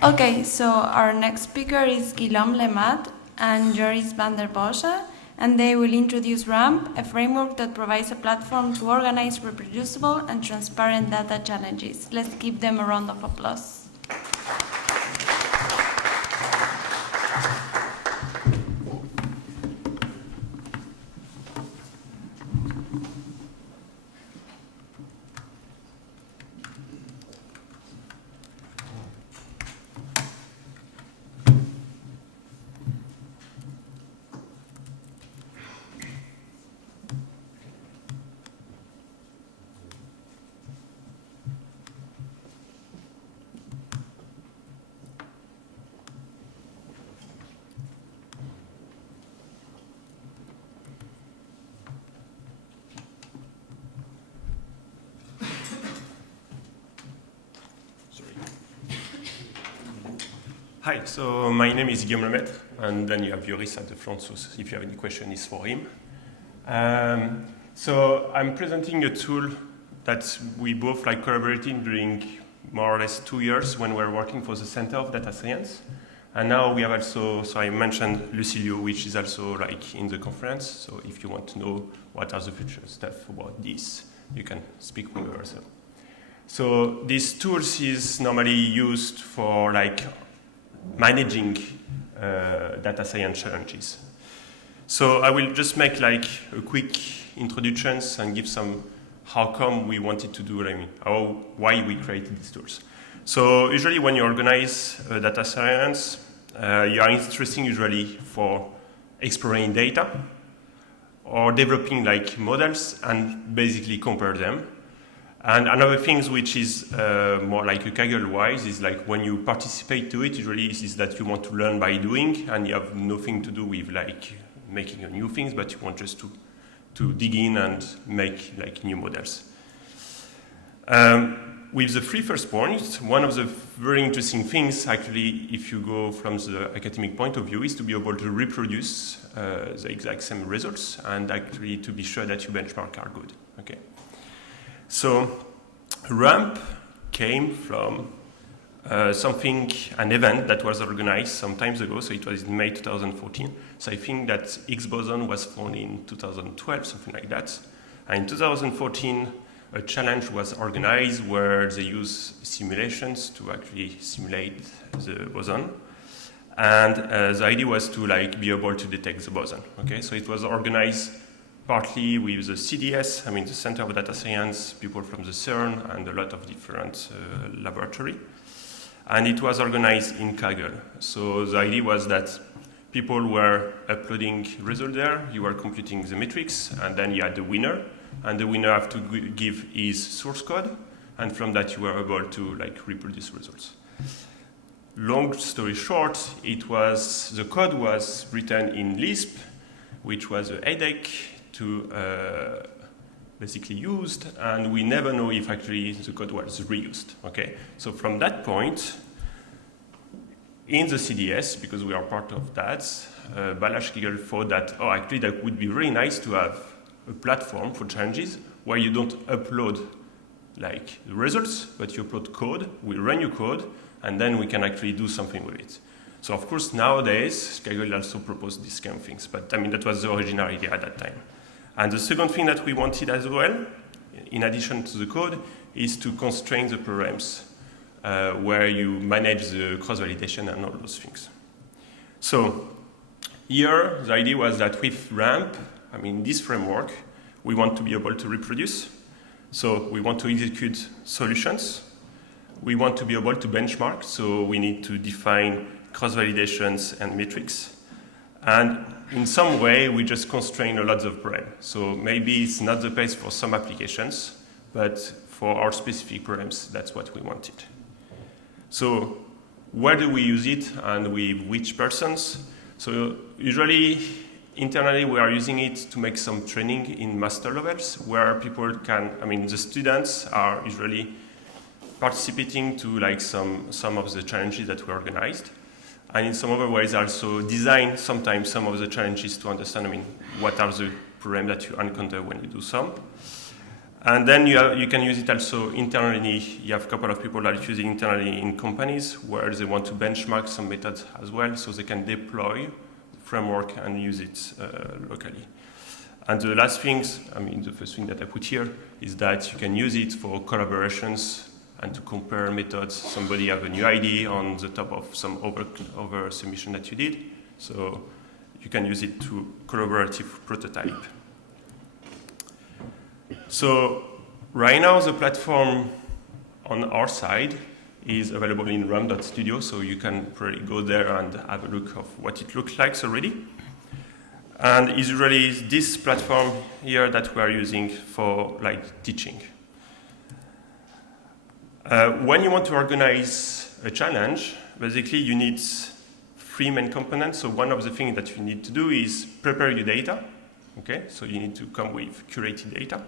Okay, so our next speaker is Guillaume Lemaitre and Joris van der Bossche, and they will introduce RAMP, a framework that provides a platform to organize reproducible and transparent data challenges. Let's give them a round of applause. Hi, so my name is Guillaume Lemaitre, and then you have Joris at the front, so if you have any question, it's for him. So I'm presenting a tool that we both collaborating during more or less 2 years when we're working for the Center of Data Science. And now we have also, so I mentioned Lucilio, which is also in the conference. So if you want to know what are the future stuff about this, you can speak with her. So this tool is normally used for managing data science challenges. So I will just make a quick introduction and give some how come we wanted to do why we created these tools. So usually when you organize data science, you are interested usually for exploring data or developing models and basically compare them. And another thing which is more like a Kaggle-wise is when you participate to it, usually is that you want to learn by doing and you have nothing to do with making new things, but you want just to dig in and make new models. With the three first points, one of the very interesting things actually, if you go from the academic point of view, is to be able to reproduce the exact same results and actually to be sure that your benchmark are good. Okay. So RAMP came from an event that was organized some time ago, so it was in May 2014. So I think that Higgs boson was found in 2012, something like that. And in 2014, a challenge was organized where they use simulations to actually simulate the boson. And the idea was to be able to detect the boson. Okay, so it was organized partly with the CDS, the Center of Data Science, people from the CERN, and a lot of different laboratories. And it was organized in Kaggle. So the idea was that people were uploading results there, you were computing the metrics, and then you had the winner, and the winner have to give his source code, and from that you were able to reproduce results. Long story short, the code was written in Lisp, which was a headache to basically used, and we never know if actually the code was reused. Okay, so from that point, in the CDS, because we are part of that, Balázs Kaggle thought that actually that would be really nice to have a platform for challenges where you don't upload the results, but you upload code, we run your code, and then we can actually do something with it. So of course nowadays Kaggle also proposed these kind of things, but that was the original idea at that time. And the second thing that we wanted as well, in addition to the code, is to constrain the programs where you manage the cross-validation and all those things. So here, the idea was that with RAMP, this framework, we want to be able to reproduce. So we want to execute solutions. We want to be able to benchmark, so we need to define cross-validations and metrics. And in some way, we just constrain a lot of programs. So maybe it's not the best for some applications, but for our specific programs, that's what we wanted. So where do we use it and with which persons? So usually, internally, we are using it to make some training in master levels where people can, the students are usually participating to some of the challenges that we organized. And in some other ways also design sometimes some of the challenges to understand, what are the problems that you encounter when you do some. And then you can use it also internally. You have a couple of people that are using internally in companies where they want to benchmark some methods as well, so they can deploy the framework and use it locally. And the last things, the first thing that I put here is that you can use it for collaborations and to compare methods. Somebody have a new idea on the top of some over submission that you did, so you can use it to collaborative prototype. So right now the platform on our side is available in ram.studio, so you can probably go there and have a look of what it looks like already. And it's really this platform here that we are using for teaching. When you want to organize a challenge, basically you need 3 main components. So one of the things that you need to do is prepare your data. Okay, so you need to come with curated data.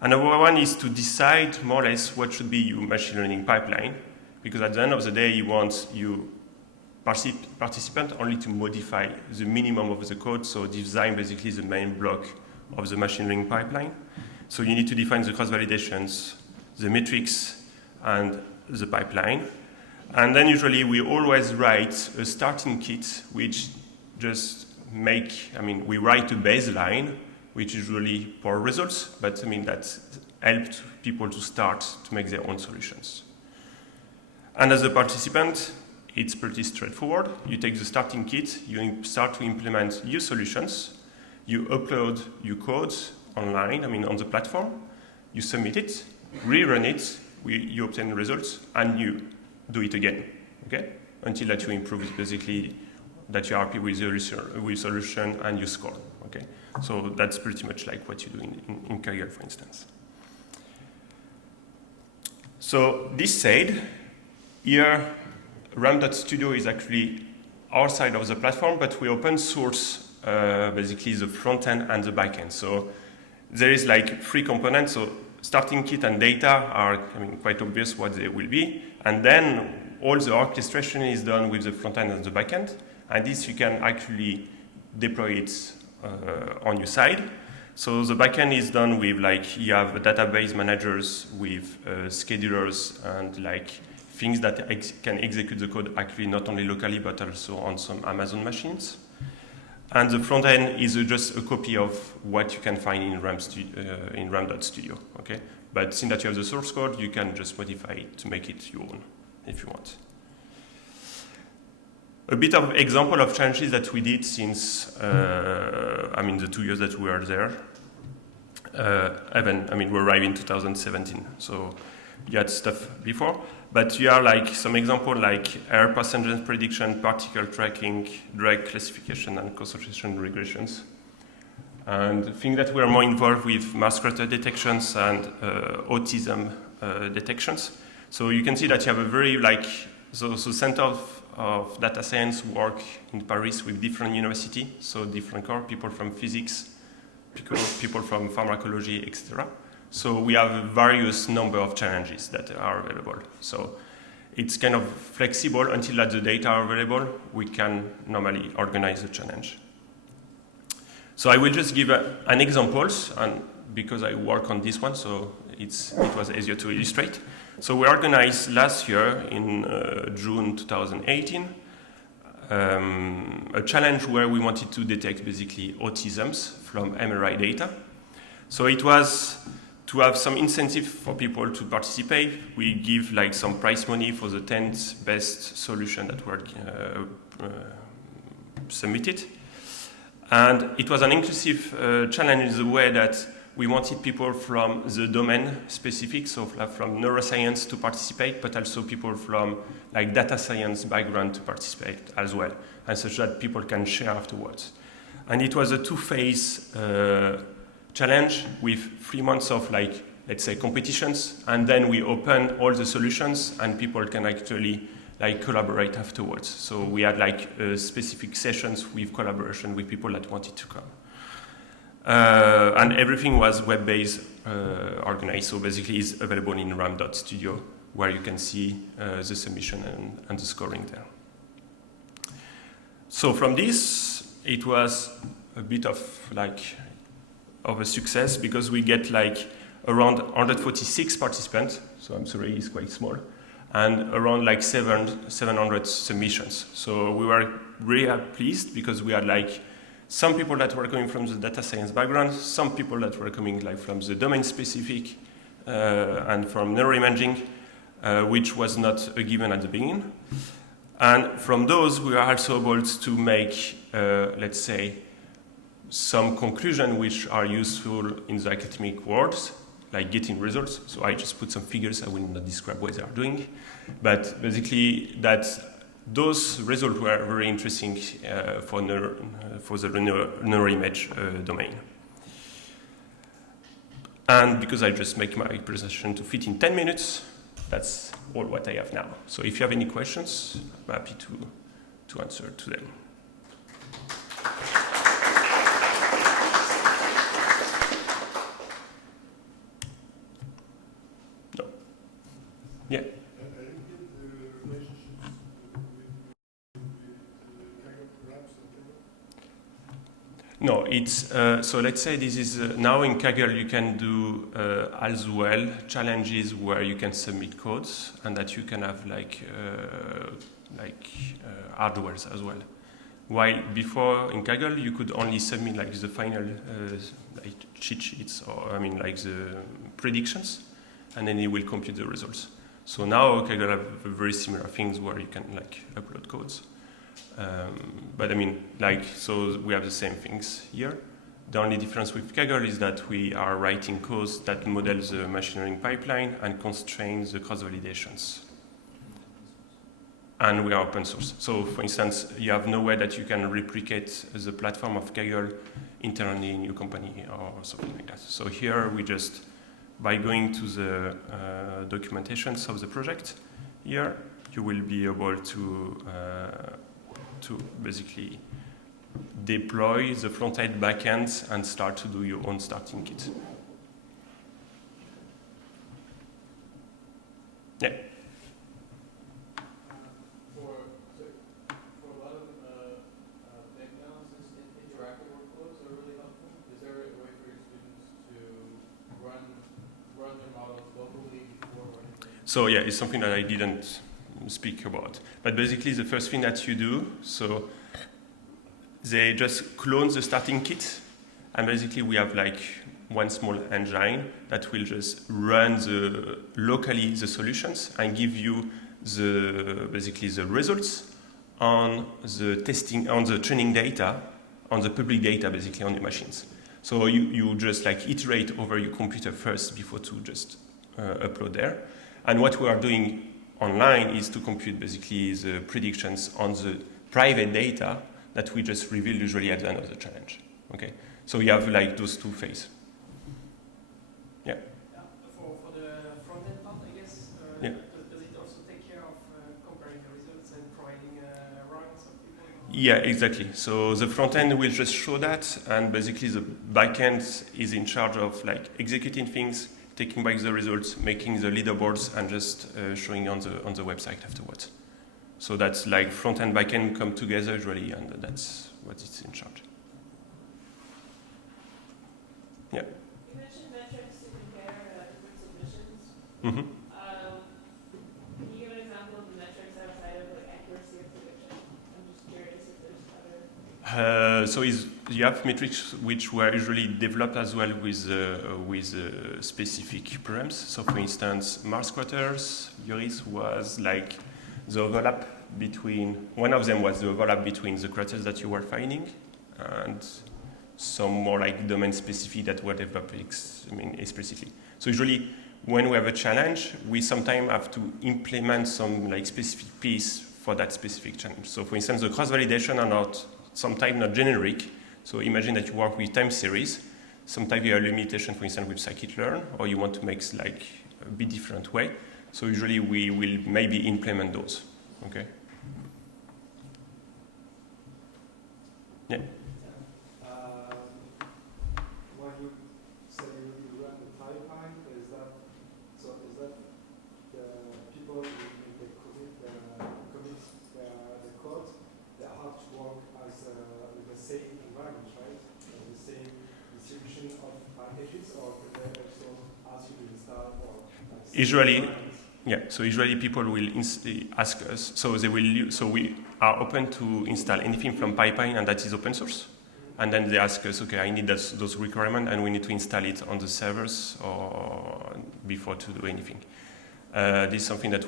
Another one is to decide more or less what should be your machine learning pipeline, because at the end of the day, you want your participant only to modify the minimum of the code, so design basically the main block of the machine learning pipeline. So you need to define the cross-validations, the metrics, and the pipeline. And then usually we always write a starting kit, which just we write a baseline, which is usually poor results, but that helps people to start to make their own solutions. And as a participant, it's pretty straightforward. You take the starting kit, you start to implement your solutions, you upload your codes online, on the platform, you submit it, rerun it, you obtain the results, and you do it again, okay? Until that you improve it, basically, that you're happy with your solution and you score, okay? So that's pretty much like what you do in Kaggle, for instance. So this said, here, ram.studio is actually our side of the platform, but we open source basically the front end and the back end. So there is 3 components. So starting kit and data are quite obvious what they will be. And then all the orchestration is done with the front end and the back end. And this you can actually deploy it on your side. So the back end is done with you have database managers with schedulers and things that can execute the code actually not only locally but also on some Amazon machines. And the front end is just a copy of what you can find in ram.studio. Okay? But since that you have the source code, you can just modify it to make it your own if you want. A bit of example of challenges that we did since the 2 years that we were there. We arrived in 2017, so you had stuff before. But you are some example air passenger prediction, particle tracking, drag classification, and concentration regressions. And I think that we are more involved with masquerader detections and autism detections. So you can see that you have a very so center of data science work in Paris with different universities, so different core, people from physics, people from pharmacology, etc. So we have a various number of challenges that are available. So it's kind of flexible until that the data are available. We can normally organize a challenge. So I will just give an example, and because I work on this one, so it was easier to illustrate. So we organized last year in June 2018 a challenge where we wanted to detect basically autisms from MRI data. So it was to have some incentive for people to participate. We give some prize money for the 10th best solution that were submitted. And it was an inclusive challenge in the way that we wanted people from the domain specific, so from neuroscience to participate, but also people from data science background to participate as well, and such that people can share afterwards. And it was a 2-phase challenge with 3 months of let's say competitions, and then we open all the solutions and people can actually collaborate afterwards. So we had specific sessions with collaboration with people that wanted to come. And everything was web-based organized, so basically it's available in ram.studio where you can see the submission and the scoring there. So from this, it was a bit of a success because we get around 146 participants, so I'm sorry, it's quite small, and around like 700 submissions. So we were really pleased because we had like some people that were coming from the data science background, some people that were coming like from the domain specific and from neuroimaging, which was not a given at the beginning. And from those, we are also able to make, let's say, some conclusions which are useful in the academic world, like getting results. So I just put some figures. I will not describe what they are doing. But basically, that those results were very interesting for the neuroimage domain. And because I just make my presentation to fit in 10 minutes, that's all what I have now. So if you have any questions, I'm happy to answer to them. No. Yeah. No, it's so let's say this is now in Kaggle you can do as well challenges where you can submit codes and that you can have like hardwares as well. While before in Kaggle you could only submit like the final like cheat sheets or I mean like the predictions, and then it will compute the results. So now Kaggle have very similar things where you can like upload codes. But I mean, like, so we have the same things here. The only difference with Kaggle is that we are writing codes that model the machine learning pipeline and constrain the cross-validations. And we are open source. So, for instance, you have no way that you can replicate the platform of Kaggle internally in your company or something like that. So here we just, by going to the documentations of the project, here you will be able to basically deploy the front-end backend and start to do your own starting kit. Yeah. For a lot of bank analysis, interactive workflows are really helpful. Is there a way for your students to run their models locally before running? So yeah, it's something that I didn't speak about. But basically the first thing that you do, so they just clone the starting kit, and basically we have like one small engine that will just run locally the solutions and give you basically the results on the testing, on the training data, on the public data basically on your machines. So you just like iterate over your computer first before to just upload there. And what we are doing online is to compute basically the predictions on the private data that we just reveal usually at the end of the challenge. Okay, so you have like those two phases. Yeah. For the front end part, I guess. Yeah. Does it also take care of comparing the results and providing runs of people? Yeah, exactly. So the front end will just show that, and basically the back end is in charge of like executing things, taking back the results, making the leaderboards, and just showing on the website afterwards. So that's like front end, back end come together usually, and that's what it's in charge. Yeah. You mentioned metrics to compare different submissions. Mm-hmm. Can you give an example of the metrics outside of like accuracy of prediction? I'm just curious if there's other. So you have metrics which were usually developed as well with specific params. So for instance, Mars quarters, Joris was like the overlap between, one of them was the overlap between the quarters that you were finding and some more like domain specific that were developed explicitly. So usually when we have a challenge, we sometimes have to implement some like specific piece for that specific challenge. So for instance, the cross-validation are not sometimes not generic. So imagine that you work with time series. Sometimes you have a limitation, for instance, with scikit-learn, or you want to make like a bit different way. So usually we will maybe implement those. Okay. Yeah. When you say you run the pipeline, is that the people when they commit the code, they have to work as with the same environment, right? The same distribution of packages, or could they also ask usually, yeah. So usually people will ask us. So they will. So we are open to install anything from pipeline, and that is open source. And then they ask us, okay, I need those requirements, and we need to install it on the servers or before to do anything. This is something that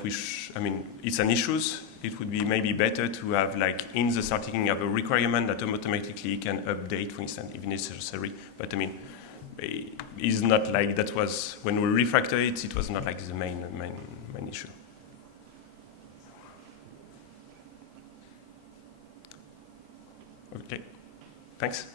I mean, it's an issue. It would be maybe better to have, like, in the starting, have a requirement that automatically can update, for instance, if necessary. But I mean, it's not like that was, when we refactor it, it was not like the main issue. Okay, thanks.